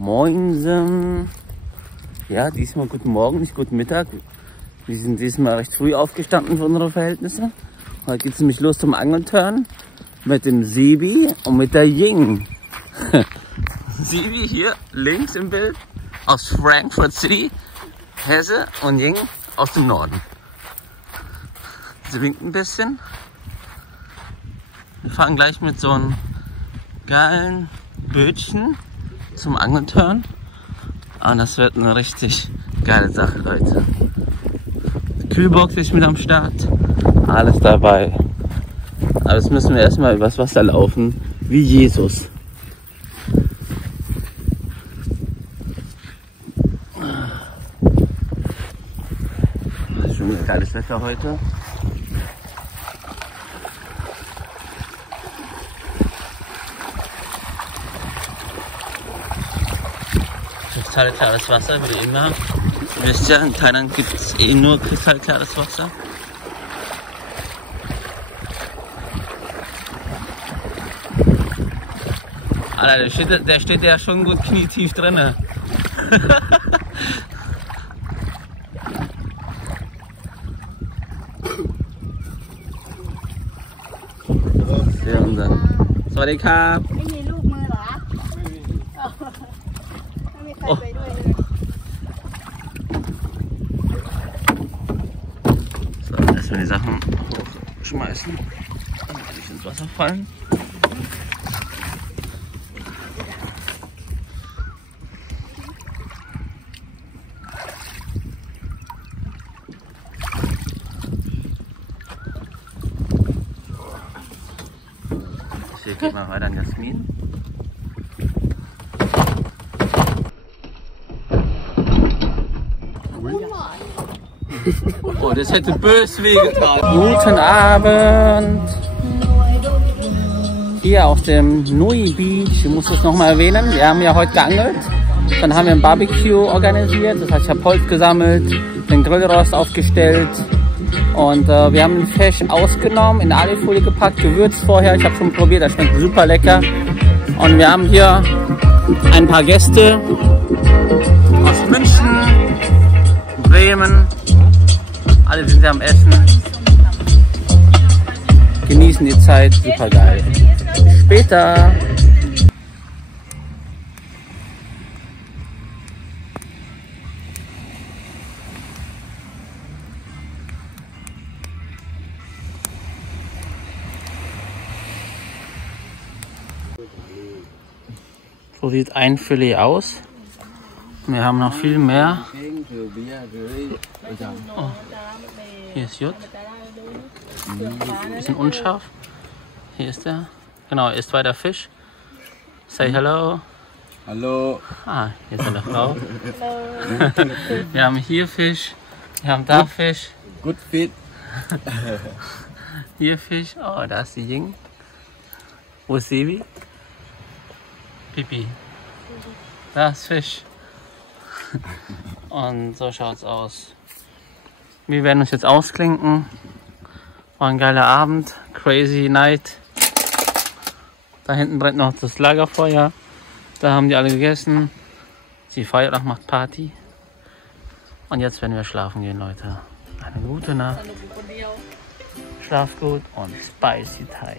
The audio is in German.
Moinsen. Ja, diesmal guten Morgen, nicht guten Mittag. Wir sind diesmal recht früh aufgestanden für unsere Verhältnisse. Heute geht es nämlich los zum Angelturn mit dem Sebi und mit der Ying. Sebi hier links im Bild aus Frankfurt City, Hesse, und Ying aus dem Norden. Sie winkt ein bisschen. Wir fahren gleich mit so einem geilen Bötchen zum Angelturn. Und das wird eine richtig geile Sache, Leute. Die Kühlbox ist mit am Start. Alles dabei. Aber jetzt müssen wir erstmal übers Wasser laufen, wie Jesus. Das ist schon wieder geiles Wetter heute. Kristallklares Wasser, wie immer. Ihr wisst ja, in Thailand gibt es nur kristallklares Wasser. Alter, der steht ja schon gut knietief drin. Sehr unseren. Sawadee-Kap. Oh. So, erstmal die Sachen hochschmeißen, damit die nicht ins Wasser fallen. Hier geht mal weiter an Jasmin. Oh, das hätte bös wehgetan. Guten Abend. Hier auf dem Nui Beach. Ich muss das nochmal erwähnen. Wir haben ja heute geangelt. Dann haben wir ein Barbecue organisiert. Das heißt, ich habe Holz gesammelt, den Grillrost aufgestellt. Und wir haben den Fisch ausgenommen, in Alufolie gepackt, gewürzt vorher. Ich habe schon probiert, das schmeckt super lecker. Und wir haben hier ein paar Gäste aus München, Bremen. Alle sind am Essen, genießen die Zeit, super geil. Bis später! So sieht ein Filet aus. Wir haben noch viel mehr. Oh. Hier ist Jut. Bisschen unscharf. Hier ist er. Genau, ist weiter Fisch. Say hello. Hallo. Ah, hier ist eine Frau. Wir haben hier Fisch. Wir haben da Fisch. Good fit. Hier Fisch. Oh, da ist die Ying. Wo ist Sebi? Pipi. Da ist Fisch. Und so schaut's aus. Wir werden uns jetzt ausklinken. War ein geiler Abend. Crazy night. Da hinten brennt noch das Lagerfeuer. Da haben die alle gegessen. Die Feiertag macht Party. Und jetzt werden wir schlafen gehen, Leute. Eine gute Nacht. Schlaf gut und spicy Thai.